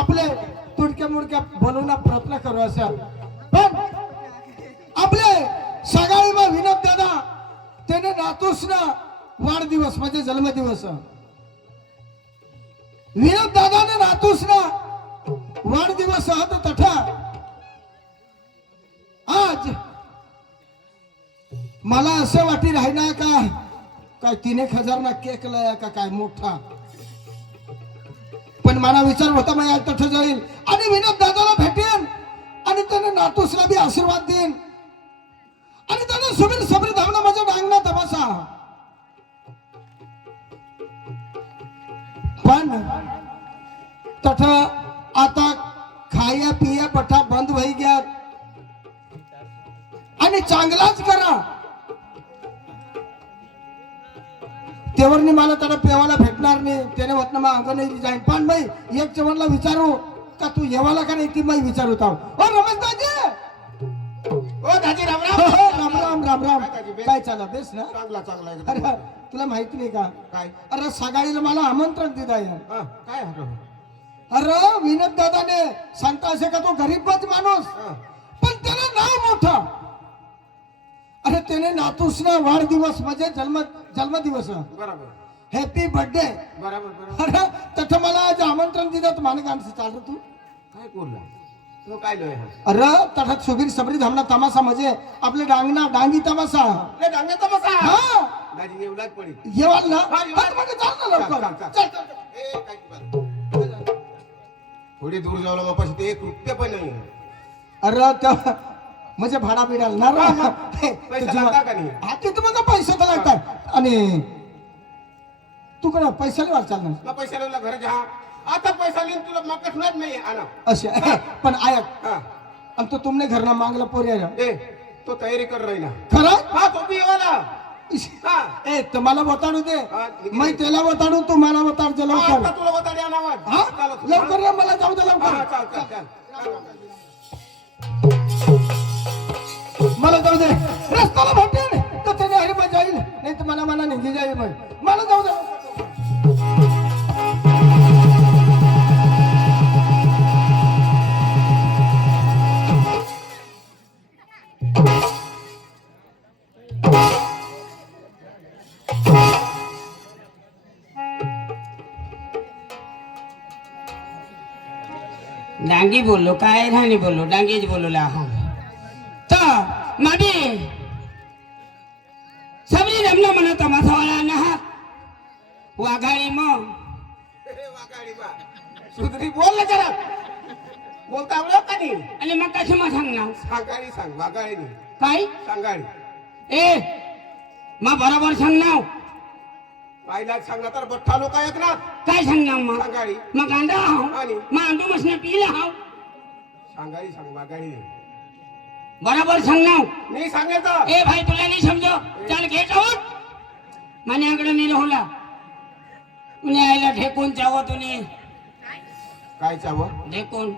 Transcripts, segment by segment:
आपले तुडक्या मुडक्या बोलवण्याचा प्रयत्न करू असा पण आपले सगळे विनोद दादा त्याने नातूस वाढदिवस म्हणजे जन्मदिवस. विनोद दादाने नातूस वाढदिवस होत तठा आज मला असं वाटी राहिना का? काय तीन एक हजार ना केक लया का काय मोठा? पण मला विचार होता माझ्या तठ जाईल आणि विनोद दादाला भेटेन. आणि त्याने नातूसला बी आशीर्वाद देईन. आणि त्याने सुबीर सबरी धावला माझ्या डांगना तपासा. पण तठ आता खाया पिया पठा बंद व्हाय गया आणि चांगलाच करा. तेवरनी मला त्याला पेवाला भेटणार नाही. त्याने होत ना मग अंग नाही जाईन. पण बाई एक चवणला विचारू का तू येवाला का नाही ती मी विचारत आहो ओ रमेश दाजी! ओ दाजी राम हो, राम राम राम राम राम. काय दाजी, बेस? काय चाला बेस ना? चांगला चांगला आहे. अरे तुला माहिती नाही का? काय? अरे सकाळीला मला आमंत्रण दिलं आहे हा, काय हटो अरे विनोद दादाने सांगता असे का तो गरीबच माणूस? हा. पण त्यानं नाव मोठं. अरे त्याने नातूसना वाढदिवस म्हणजे जन्म जन्मदिवस. बरोबर. हॅपी बर्थडे बरोबर अरे तसं मला आज आमंत्रण दिलं माने गाणं चालू तू. काय बोलला? तो काय लोय अरे तठात सुबीर सबरी धामना तमासा म्हणजे आपले डांगना डांगी तमासा हा. पडी येवाल ना? चाल ना लवकर. थोडी दूर जाऊ मग पैसे ते एक रुपये पण नाही. अरे त्या म्हणजे भाडा बिडाल ना पैसे का नाही? हा ते माझा पैसे तर लागतात. आणि तू कडे पैशाला वाट चालणार. मग पैसे लावला घर घ्या आता पैसा लिहिन तुला मग कसणार नाही आणा असे पण हा. आणि तो तुमने घरना मागला पोरी. ए तो तयारी कर रही ना खरं? हा तो बी येवाला. हा. ए तर मला बताडू दे. हा, निघे. मी त्याला बताडू तू मला बताड दे लवकर. आता तुला बताडी आणावा हा? चालत. लवकर ये मला जाऊ दे हा, हा, लवकर चाल. चाल. चाल. मला जाऊ दे. रस्त्याला भेटेल तर त्याने हरी मजा येईल नाही तर मला मला निघी जाईल मग मला जाऊ दे. डांगी बोललो काय राणी बोललो डांगीच बोललो ला हा. मागे सबरी रमना म्हणा तमासावाला ना हा वाघाळी मग ए, वाकाडी बा. सुधरी बोल ना जरा बोलता आवडत का नाही आणि मग कशी मग सांगणार सांगाडी सांग वागाडी नाही काय सांगाडी ए मग बरोबर सांगणार पाहिला सांगणार तर बठ्ठा लोक ऐकणार काय सांगणार मग सांगाडी मग गांडा हाव आणि? मग अंडू नाही. बरोबर सांगणार नाही सांगायचं. ए भाई तुला नाही समजो? चल घे जाऊन. मान्याकडे नेलं होला कुणी आईला ढेकून जावं तुम्ही? काय चावं? ढेकून.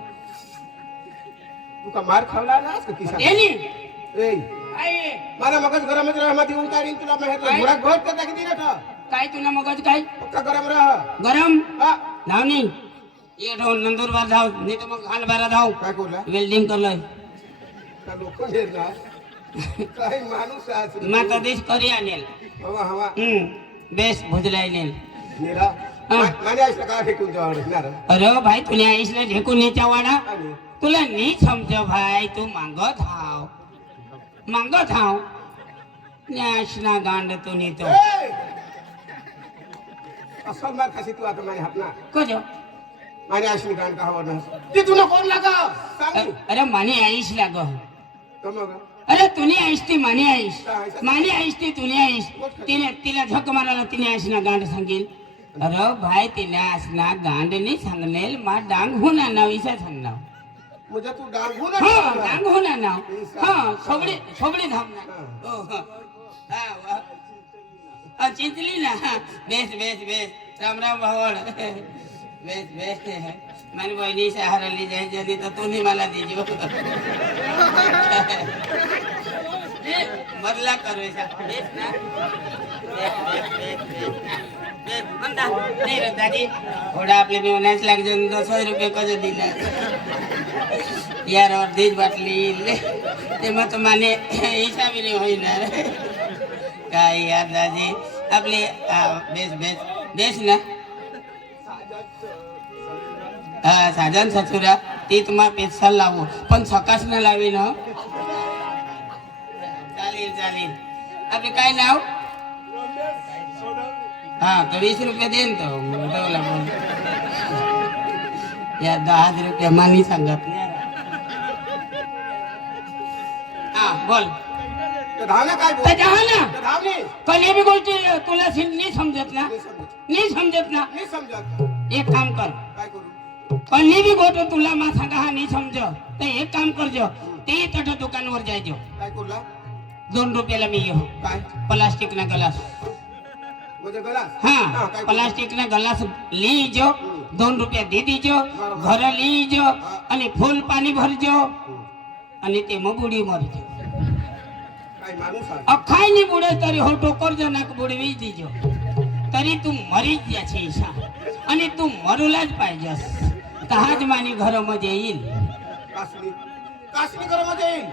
तू का मार खावला ना का किसा येली ए. आई. मला मगच गरमच येऊन काढीन तुला माहीत? घोडा घोट करता किती ना काय तुला मगज काय? पक्का गरम राह. गरम? हा. लावणी ये ढोल नंदुरबार जाऊ. नाही तर मग खालबारा जाऊ. काय कोरला वेल्डिंग करलोय. का लोक ना काही माणूस आहे माता देश करी आणेल हवा हवा. हम्म बेस नेल. निरा हा. माझ्या आईला काय फेकून जाणार अरे भाई तुला आईसला ढेकून याच्या वाडा. तुला नी समज भाई तू मागत हाव. मागत हाव. न्याशना गांड तू. नेतो मार खाशी तू आता माझ्या हात ना कजो? माझ्या आईशी गाण का हवं ना? ती तुला कोण लागा? अरे माने आईस लाग तो मग अरे तुने आईस ती माने आईस माने आईस ती तुने आईस तिने तिला झक मारायला तिने आईसना गांड सांगेल अरे भाई तिने आसना गांड नाही सांगनेल मा डांग होणार नाव इसा सांगणार म्हणजे तू डांगून हा डांग होणार नाव हा सोबडी सोबडी धामणार हो, हो. हा, वा. हा, चिंतली ना हा. बेस बेस बेस राम राम भावड बेस बेस माझी बहिणी हरली जाय जली तर तुम्ही मला देजो बदला करू बेस ना बेस बेस बेस म्हणता नाही दादी थोडं आपले मी म्हणायच लागજો रुपये कसं दिलं यार अर्धीच बाटली ते मग हिसाबी नाही होईना काय यार दादी आपले बेस बेस बेस ना हा साधन ससुरा ते तुम्हाला पेचाल लावू. पण सकाळ न लावी ना चालेल चालेल. आपले काय नाव? हा तो वीस रुपये देईन तो. या दहा रुपये मानी सांगत नाही. हा बोल. काय हे बी गोष्टी तुला नाही समजत ना? नाही समजत. नाही समजत ना? नाही समजत. एक काम कर. काय करू पण ही बी गोष्ट तुला मा सांगा हा नाही समज तर एक काम करजो ते तट दुकानावर जायचो काय करूला दोन रुपयाला मी येऊ काय प्लास्टिक ना ग्लास म्हणजे गलास हाँ काय प्लास्टिक ना ग्लास लीजो दोन रुपया दे दीजो घर लीजो आणि फुल पाणी भरजो आणि ते मग बुडी मरजो काय माणूस आहे अखाय नाही बुडे तरी हो टोकर जो नाक बुडवी दीजो तरी तू मरीच जाशी ईशा आणि तू मरूलाच पाहिजेस तहाच मानी घरमध्ये येईल कासनी कासनी करा मजा येईल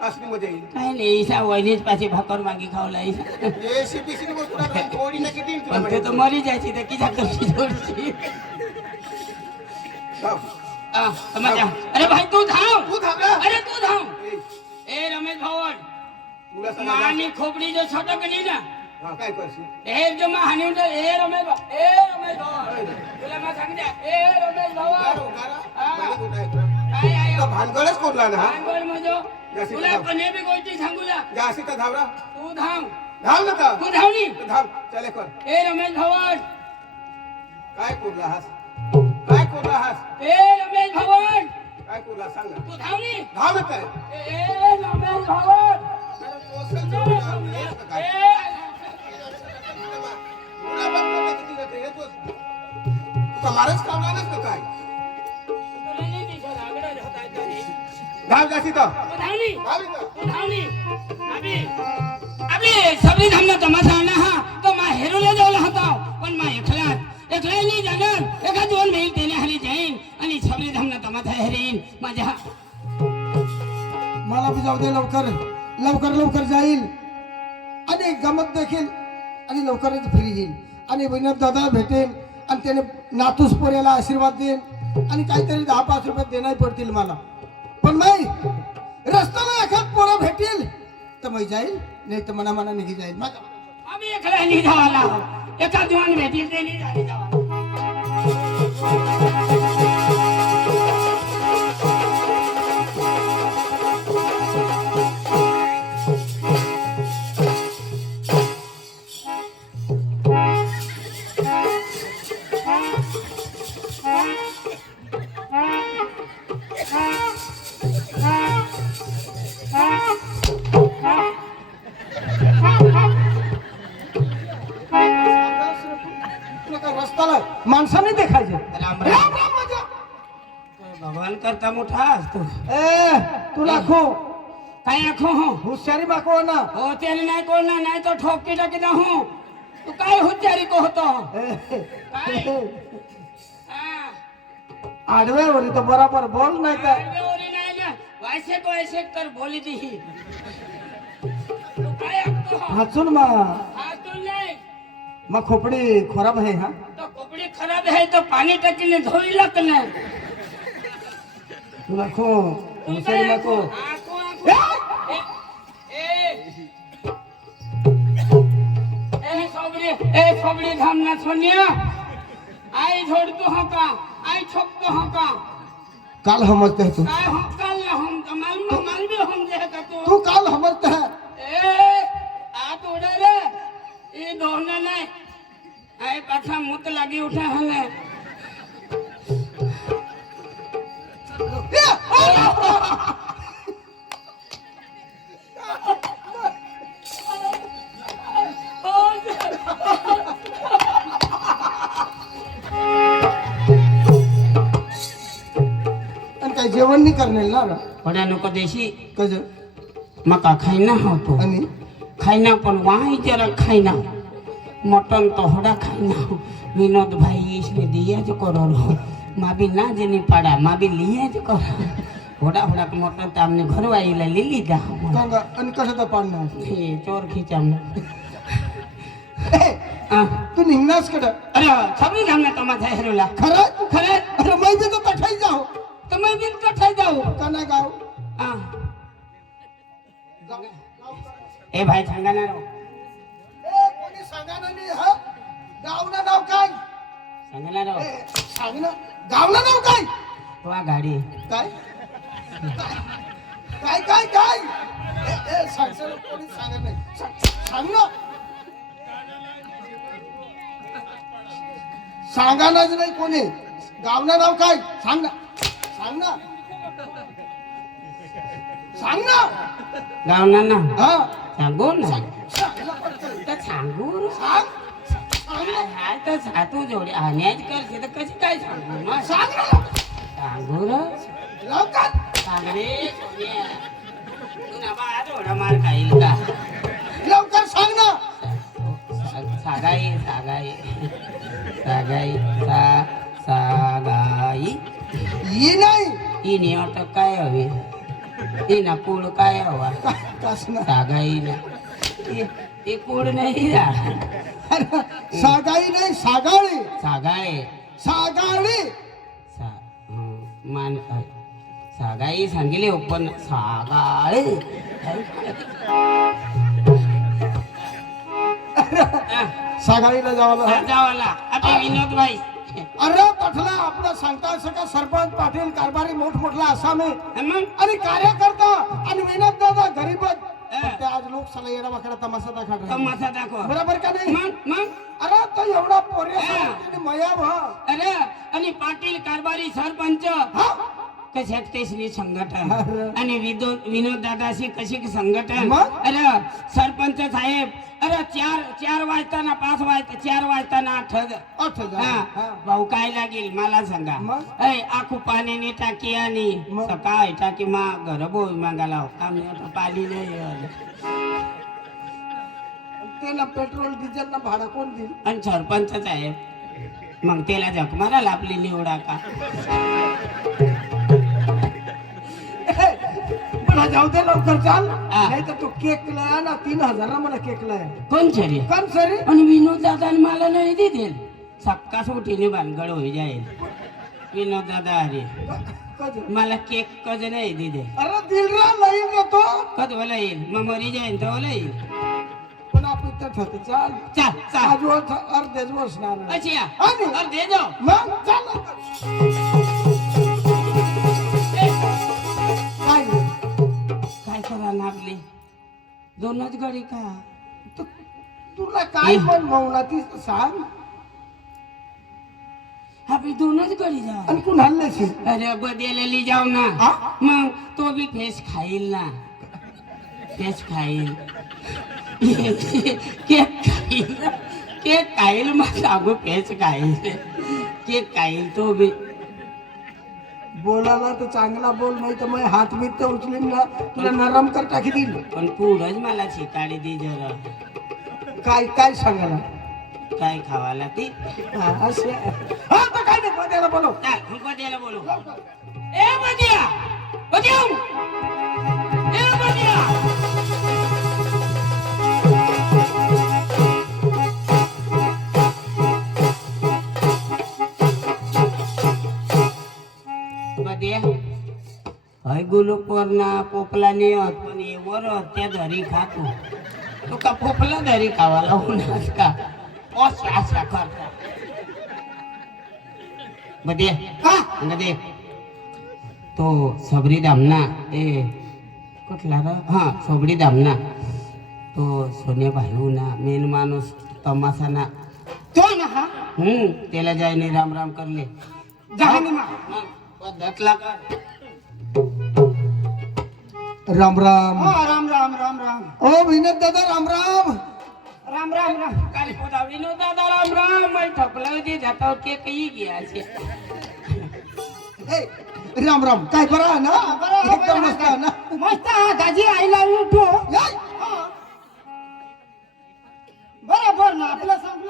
कासनी मजा येईल काय नाही ईशा वहिनीच पाशी भाकर मागी खावला ईशा ए सीपीसी ने तुला काय थोडी ना किती तुला पण ते तर मरी जायची तर किती करशी जोडशी धाव. आ, समज जा. अरे भाई तू धाव तू थांब ना. अरे तू धाव ए, ए रमेश भावड तुला सांगा मानी खोपडी जो छटकली ना हा काय करशील? हे जो मा हानी उठे ए रमेश भाव ए रमेश भावड तुला मा सांगते ए रमेश तुला? काय आहे? भानगडच कोरला ना? भांडवल मजो जास्त तुला धाव. कोणी बी गोष्टी सांगू जा अशी तर धावरा तू धाव. धाव ना तर. तू धावली. धाव चले कर ए रमेश भावड काय कोरला हास? काय कोरला हास? ए रमेश भावड काय कोरला सांग ना. तू धावली? धाव ना काय ए रमेश भावड अरे, काय? ए जाते? हेच वस्तू. तू काय? धाव तू धावली. धावली. अबे अबे हा. तो मा हेरूला जावला होता पण मा एकला नाही जाणार. एका दोन मेल त्याने हरी जाईन. आणि सबरी धामना तमाशा हेरीन माझ्या मला बी जाऊ दे लवकर. लवकर लवकर जाईल. आणि गमत देखील. आणि लवकरच फ्री येईल. आणि विनोद दादा भेटेल आणि त्याने नातूस पोऱ्याला आशीर्वाद देईन आणि काहीतरी दहा पाच रुपये देणार पडतील मला. पण नाही रस्त्याला एखाद पोरं भेटेल तर मी जाईल नाही तर मना मना निघी जाईल. माझा आम्ही एखाद्या निघाला एखाद एका दिवाण भेटील ते नाही झाली जावा तुला काय रस्त्याला माणसाने देखायचे. राम राम राम राम माझ्या भगवान करता मोठा असतो ए तुला खो काय आखो हो? हुशारी मागव ना हो नाही नाही ठोकी टाकी ना हो तू काय हुच्चारी को होतो हा. आडव्यावर तर बरोबर बोल नाही तर. आडवे ओरी नाही ना. मग खोपडी खराब आहे हा? तो कपडे खराब है तो पानी टकीने नाही? तुला खो तू हुशारी नको? आखो, आखो. ए, ए. ए, सोबडी ए सोबडी धामना सोनिया. आई छोड़तो हो का? आई छोकतो हो का? काल समजते है तू. काय हो कल हम तो मालूम मालूम हम जे का तू? तू काल समजते ઘોડાનો કદેશી કજો. મકા ખાઈ ના આવતો અને? ખાઈ ના પણ વાહી જરા ખાઈ ના. મટન તો હોડા ખાઈ ના. વિનોદભાઈ ઈશને દિયા જ કરો માં બી ના જ નહીં પાડા માં બી લીયા જ કરો. હોડા હોડા મટન તો અમને ઘરવા એટલે લઈ લીધા અને કશે તો પાડ ના એ ચોર ખીચામ તું નિંગનાશ કર અરે છબરી ગામના તમા થાય હેરોલા ખરે? ખરે? અરે મય તો કઠાઈ જાઓ. कसं जाऊ कना गाव? ए भाई सांगा ना राव. ए कोणी सांगा ना मी हा? गावना नाव काय? सांगा ना राव. ए, सांग ना. गावना नाव काय? वा गाडी. काय? काय काय काय? ए, ए, सांग कोणी सांगा नाही. सांग सांग ना. सांगानाच नाही कोणी. गावना नाव काय? सांग ना. सांग ना. सांग ना. गावना ना हा. सांगू ना. सांग. ना. तर सांगू ना. सांग. सांग ना हाय तर सातू जोडी आण्याच करते तर कशी काय सांगू मग? सांग ना. सांगू ना. लवकर. सांग रे सोन्या. तू ना बा मार खाईल का? लवकर सांग ना. सागाई सागाई. सागाई सा सागाई. ही नाही. हवी इना पूळ काय हवा. कस ना. सागाई ना ते पूळ नाही रा. अरे, सागाई नाही सागाळी. सागाळे. सागाळी. सा हं, मान अ, सागाई सांगिले पण सागाळे. सागाळीला जावं लागलं. जावाला आता विनोद भाई अरे पठला आपला सांगता सगळं सरपंच पाटील कारभारी मोठमोठला आसामी. आणि कार्यकर्ता आणि विनोद दादा गरीबच ते आज लोक सगळं येणं वाकडा तमाशा दाखवत तमाशा दाखव. बरोबर का नाही? मग अरे तो एवढा पोरे. मया भा अरे आणि पाटील कारभारी सरपंच. हा. कशात तेसली संघटन अरे. आणि विनोद दादाशी कशी संघटन? अरे सरपंच साहेब अरे चार चार वाजताना पाच वाजता चार वाजताना आठ. भाऊ काय लागेल मला सांगा? ऐ आखू पाण्याने टाकी आणि? सकाळ टाकी मा घर बोल मागाला आता पाणी नाही आलं. ते ना पेट्रोल डिझेल ना भाडं कोण देईल आणि सरपंच साहेब मग त्याला जख मारायला आपली निवडा का मला जाऊ दे लवकर चाल. हा. नाही तर तो केक लाय ना तीन हजार मला केक लाय कोण शरी कन सरी आणि विनोद दादा मला नाही देतील. सक्का सुटीने भानगड होई जाईल. विनोद दादा अरे. कधी मला केक कधी नाही दिले अरे दिल रा नाही रे तो. कधी मला येईल मग मरी जाईल तर मला येईल पण आपण इथं ठरतो चाल. चाल चाल. आज वर अर्ध्याच बसणार आहे. अच्छी आणि? दे जाओ मग चाल लवकर. करा लागले. दोनच गडी का? तू- तुला काय पण भावना ती सांग. आपली दोनच गडी जा. आणि कुण हल्ल्याशी अरे बदलेली जाऊ ना? मग तो बी फेस खाईल ना. फेस खाईल. केक खाईल. केक खाईल मग सांगू फेस खाईल. केक खाईल तो बी. बोलायला तर चांगला बोल नाही तर मग हात बीत तर उचलीन ना तुला नरम कर टाकी देईल पण पुढंच मला शिकाडी दे जरा. काय काय सांगायला? काय खावाला ती? हा, असे. हा तर काय नाही बद्याला बोलव. चाल हम बदियाला बोलू ए बदिया बदिया ए बदिया बदिया हय गुलू पोरना पोपला नेत पण ये वर त्या धरी खातो. तुका पोपला धरी खावा लावून का? अशा अशा करता. बदिया हा मध्ये. तो सबरी दामना ए कुठला र? हा सबरी दामना. तो सोने भाईना मेन माणूस तमासा ना तो ना हा? हम्म त्याला जायने राम राम करले. जायने राम राम। राम राम राम राम। ओ विनोद दादा राम राम। राम राम राम। विनोद दादा राम राम। मैं ठपला होती जाता के काही गया छे ए, राम राम काय बरं आहे ना? एकदम मस्त आहे. ना? मस्त दाजी आई लव यू टू. बरोबर ना आपलं सांग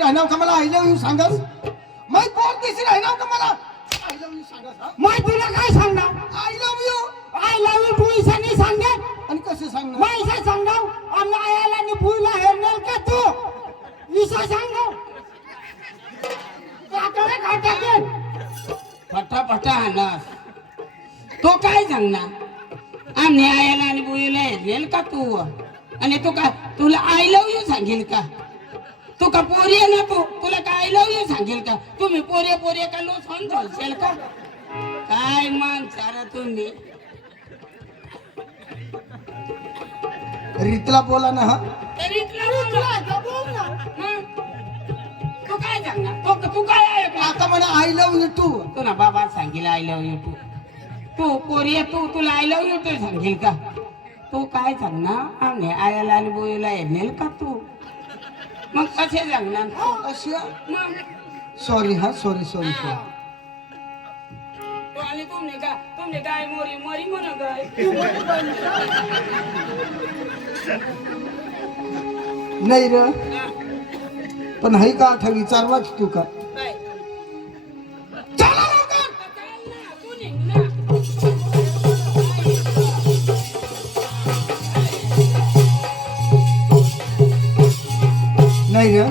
राहणार का मला आय लव्ह यू सांगस माय तुला काय सांगणार? I love you I love you तू ईशानी सांगे आणि कसे सांगणार? मग ईशा सांगाव आम्ही आयाला नि फुईला हेरणार का तू? ईशा सांगाव कातडे काटाके पटा पटा हाणस तो काय सांगणार? आम्ही आयाला आणि बुईला हेरेल का तू? आणि तू का तुला आय लव्ह यू सांगेल का? तू का पोरी आहे ना तू? तुला काय आय लव्ह यू सांगेल का? तुम्ही पोरे पोरे का लो फोन चालशेल का? काय मान सारा तुम्ही? रीतला बोला ना हा. तरी तुला बोल. ना. मग? तू काय सांगणार? तू तू काय ऐकलं आता म्हणा आय लव्ह यू टू तू ना बाबा सांगेल आय लव्ह यू तू तू आहे तू तुला आय लव्ह यू तू सांगेल का? तू काय सांगणार? आम्ही आयाला आणि बोईला येईल का तू? मग कसे सांगणार? अशिया मग? सॉरी हा सॉरी सॉरी सॉरी तुमने का तुमने काय मोरी मोरी म्हणा काय? नाही र. पण हाय का आठवी विचारवाच तू का. नाही र.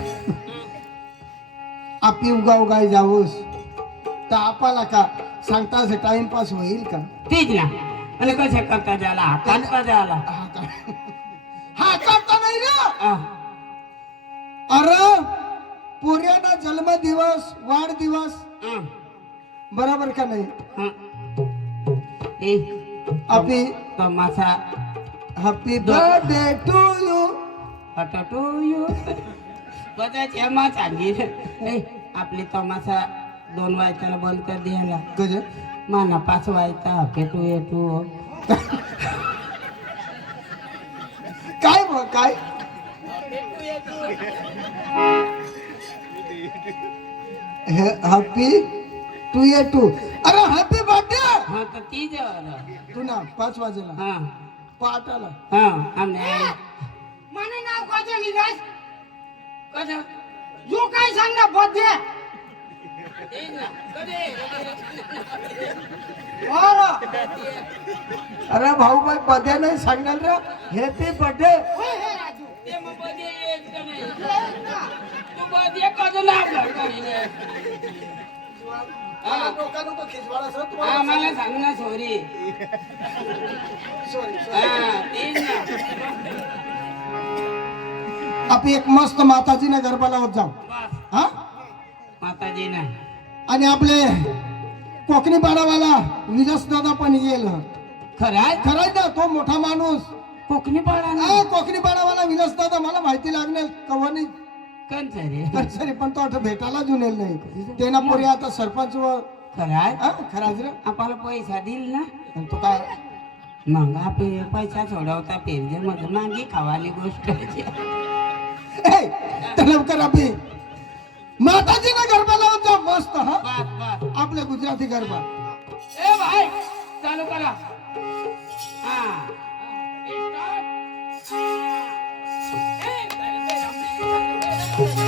आपली उगा उगाय जावोस तर आपाला का? सांगता असं टाइमपास होईल का? तेच ना. आणि कसे करता त्याला हातात का त्याला हा का हा करता नाही रे आ, अरे पोऱ्याना जन्मदिवस वाढदिवस. बरोबर का नाही. ए आपली तमाशा happy birthday to you potato you बजाची सांगेल ए आपली तमाशा दोन वाजताला बंद कर द्यायला कज माना पाच वाजता पेटू येटू. काय मग काय? हॅपी टू ये टू अरे हॅपी बर्थडे हा तर ती जर तू ना पाच वाजेला. हा. पहाटाला हा आमने माने नाव कसं लिहायस कसं जो काय सांगणार कधी अरे भाऊ बाई बर्थडे नाही सांगणार रे. हे राजू. ते बधी कधी ना मला सांग ना सॉरी हा ना. एक मस्त माताजीने गरबा लावत जाऊ हा? माताजी ना आणि आपले कोकणी पाडावाला विलास दादा पण येईल. खरं आहे खरंय ना तो मोठा माणूस. कोकणी पाडा ना कोकणी पाडावाला विलास दादा मला माहिती लागणार कवानी कंच रे सरी पण तो आता भेटायला जुनेल नाही. ते ना पोरी आता सरपंच व खरं आहे खराच रे. आपल्याला पैसा दिल ना? तो काय? मग आपे पैसा सोडवता पेरजे मग मागे खावाली गोष्ट लवकर आपली. माताजीने गरबा लावत जा मस्त हा बस बस आपले गुजराती गरबा ए भाई चालू करा हा ए,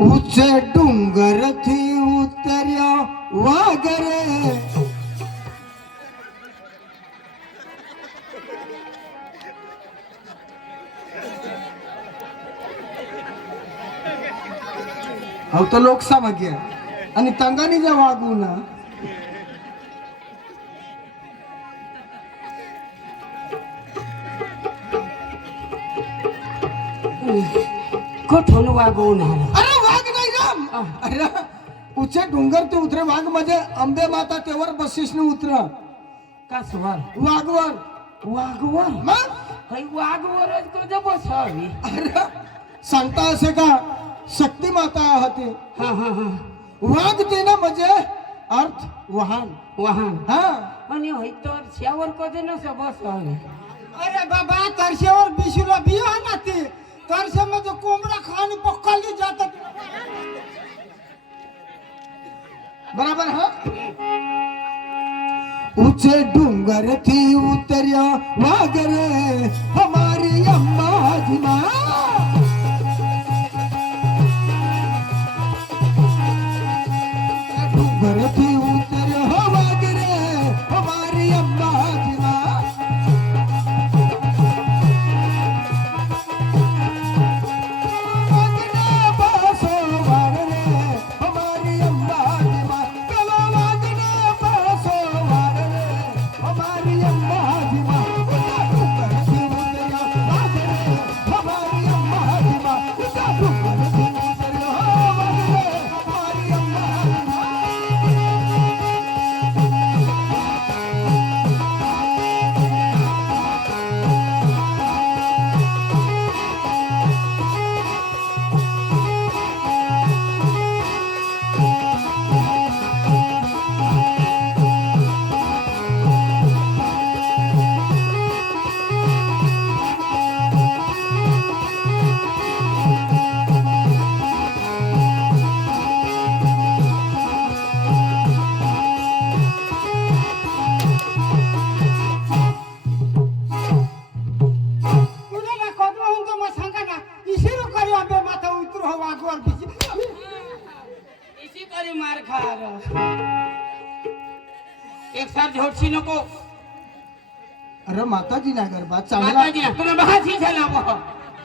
उच्च डोंगर थी उतर्या वागरे। अहो तो लोकसभा घ्या. आणि तंगाने जे वागू ना. कुठून वागवून आला अरे वाघ नाही राम अरे उचे डोंगर ते उतरे वाघ म्हणजे अंबे माता तेवर बसीस उतर. कसवर वाघवर. वाघवर? मग? हई वाघवरच तुझं बसावी. अरे सांगता असे का? शक्ती माता होते. हा हा हा. वाघ ते ना म्हणजे अर्थ वाहन. वाहन. हा. आणि हई तर श्यावर कधी नसं बसावी? अरे बाबा तरशेवर बराबर हा ऊंचे डूंगर थी उतरिया वाघ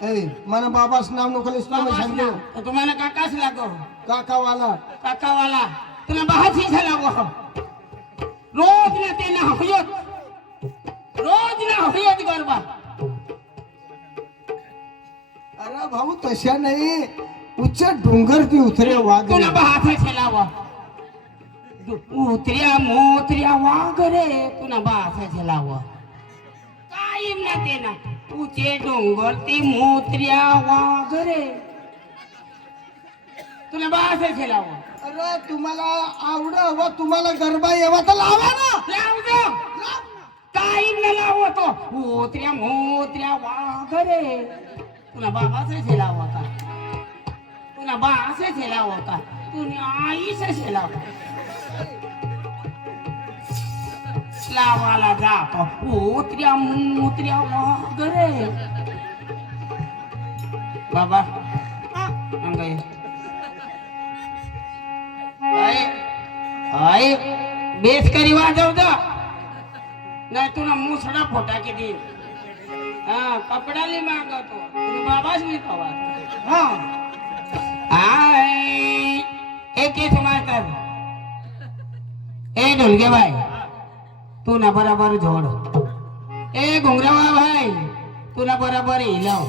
ए मला बाबाच नाव नको लिस्ट बाबाच सांगतो ना. तर तुम्हाला काकाच लागो. काकावाला. काकावाला. तुला बहाची झाला बुवा. रोज ना ते ना होयत. रोज ना होयत गरबा. अरे भाऊ तशा नाही. उच्च डोंगर ती उतरे वाघ तुला बहाचा छेलावा उतर्या मोतर्या वाघ रे. तुला बहाचा छेलावा कायम ना ते ना. उचे डोंगर ते मोतर्या वाघ रे. तुला बहाचा छेलावा अरे तुम्हाला आवड व तुम्हाला गरबा यावा तर लावा ना. लाव दो कायम ना लावतो मोतर्या वाघ रे. तुला बाबाचा छेलावा का तुला बाचा छेलावा का तुला आईचा छेलावा लावाला जातो उतर्या मुतर्या वाघ रे बाबा. अंग बेस करी वाजव जा. नाही तुला मुसडा फोटा किती? हा कपडा लि मागवतो. तुम्ही बाबाच मी कवा? हा. आय एक एक मास्तर ए ढोलगे भाई तू ना बराबर जोड. ए घुंगरावा भाई तू ना बराबर हिलव.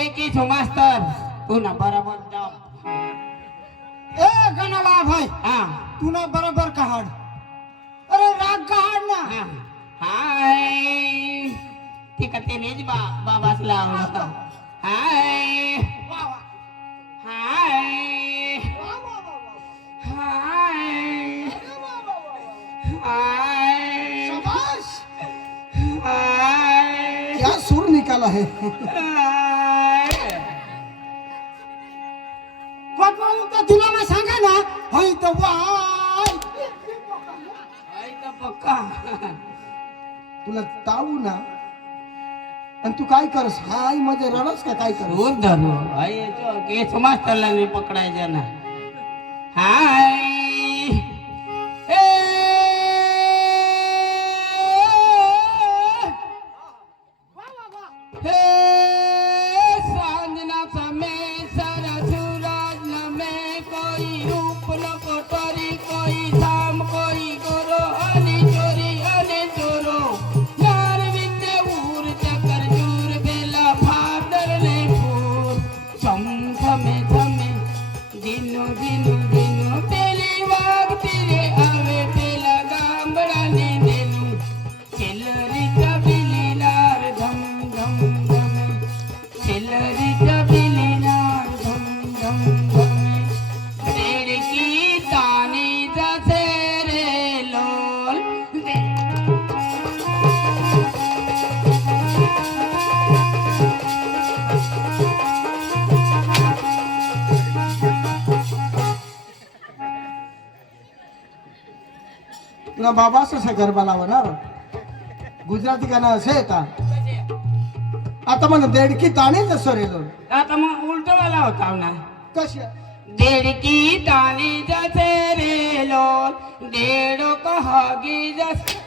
एक एक मास्तर तू ना बराबर दाब ए गणाला भाई हा. तू ना बरोबर कहाड. अरे राग कहाड ना. हा. हाय. ते का त्यानेच बा बाबाच सूर निकाला तुला मग सांगा ना. होय तर वाय. पक्का. तुला ताऊ ना. आणि तू काय करस? हायमध्ये रडस का काय कर होत धरू आई याच्या केस मास्तरला पकडायचं ना. हाय. ना बाबा असं गरबा लावणार गुजराती गाणं असे येतात आता. म्हण देडकी ताणी जसं रेलो आता मग उलट वाला होता ना कशी? देडकी तानी जसे रेलो देडो कहागी जसे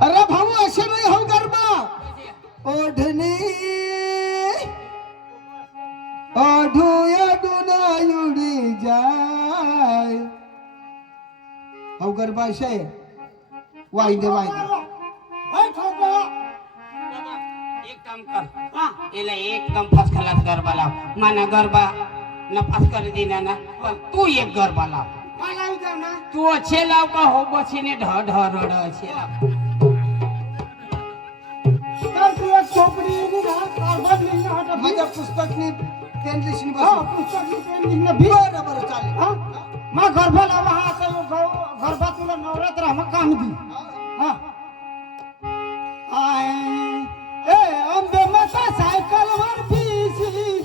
अरे भाऊ असे नाही हो गरबा ओढणी. ओढूया डुनायुडी जाय वाईदे होय ठोका एक काम कर. याला एकदम गरबा लाव. माना गरबा न पास कर देना ना पण तू एक गरबा लाव. तू अच्छे लाव का हो बसीने ढ ढ रड अच्छे लाव? माझ्या पुस्तकनी पेन बस. पेन बरं बरं चालेल. हा मग गरबा लावा हा आता यो गौ- गरबा तुला नवरात्र मग काम दी हा आय ए अंबे माता सायकल वर बीसी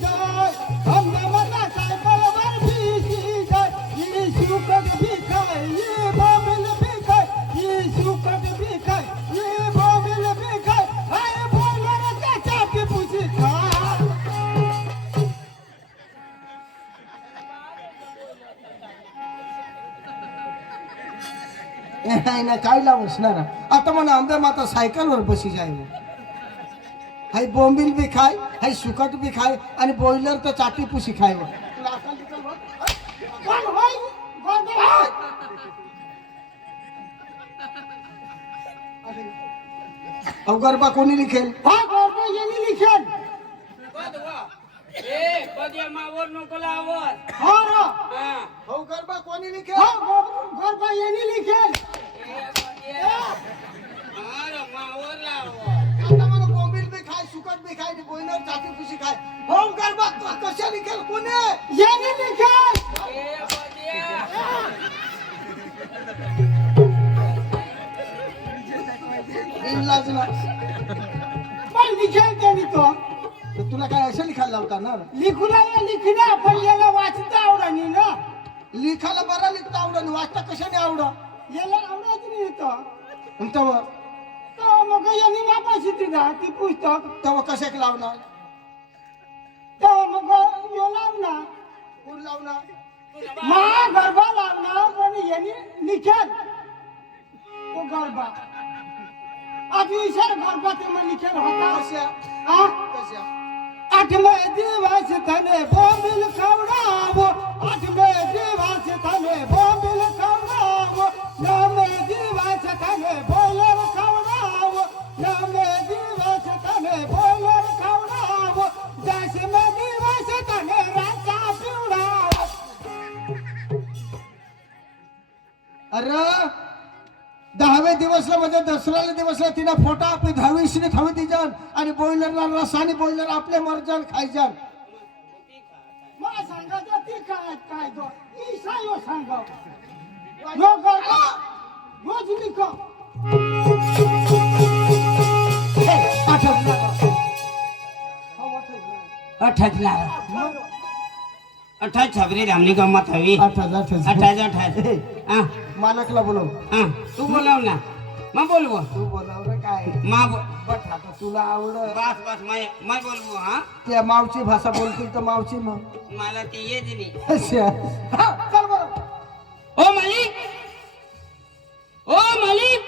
नाही ना काय लावस ना आता म्हणा आंबे माता सायकलवर बसी जाय हाय बोंबील बी खाय हाय सुकट बी खाय आणि बॉयलर तर चाटी पुशी खाय बघ. कोण होय गोंधळ होय? अहो गरबा कोणी लिखेल हा गोंधळ यांनी लिखेल ए कधी मावर सुकट बी खाय आणि बॉयलर चाटी पुशी खाय. हो गरबा क- कशा लिखेल कोणी? यांनी लिखेल ए बदिया इलाज ना. पण लिखेल त्यांनी तो तर तुला काय असं लिखायला लावता ना? लिखूला या लिखना पण याला वाचता आवडणी ना? लिखायला बरा लिखता आवडत वाचता कशाने आवडत मग यांनी ती पुस्तक. तेव्हा कशाक लावणार? तो मग यो लावणार. कोण लावणार? मा गरबा लावणार पण यांनी लिखेल. तो गरबा. सर गरबा ते मग लिखेल होता. कशा? आ? कशा? आठवे दिवस तने बोंबिल खवडावो. आठवे दिवस तने बोंबिल अरे दहावे दिवसला म्हणजे दसऱ्याला दिवसला तिला फोटा आपली दहावीसने थावी तिजान आणि बॉयलरला रस आणि बॉयलर आपले मरजान खायजान मला सांगायचं ती काय काय तो ईसायो सांगाव यो गरबा योच लिखो अठ्ठावीस अठ्ठावीस छबरी धामणी गंमत हवी. आठ हजार अठ्ठावीस अठ्ठावीस हा मालकला बोलव. हा. तू बोलाव ना. मग बोलवो. तू बोलाव रे काय. मा बो- बट आता तुला आवड. बस बस. मै मै बोलवो हा? त्या मावची भाषा बोलतील तर मावची मग. मला ती येत नाही. अशा हा, चल बरं. ओ मालिक! ओ मालिक!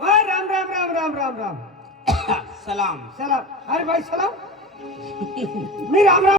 ओ राम राम राम राम राम राम. सलाम. सलाम. अरे भाई सलाम. मी राम राम.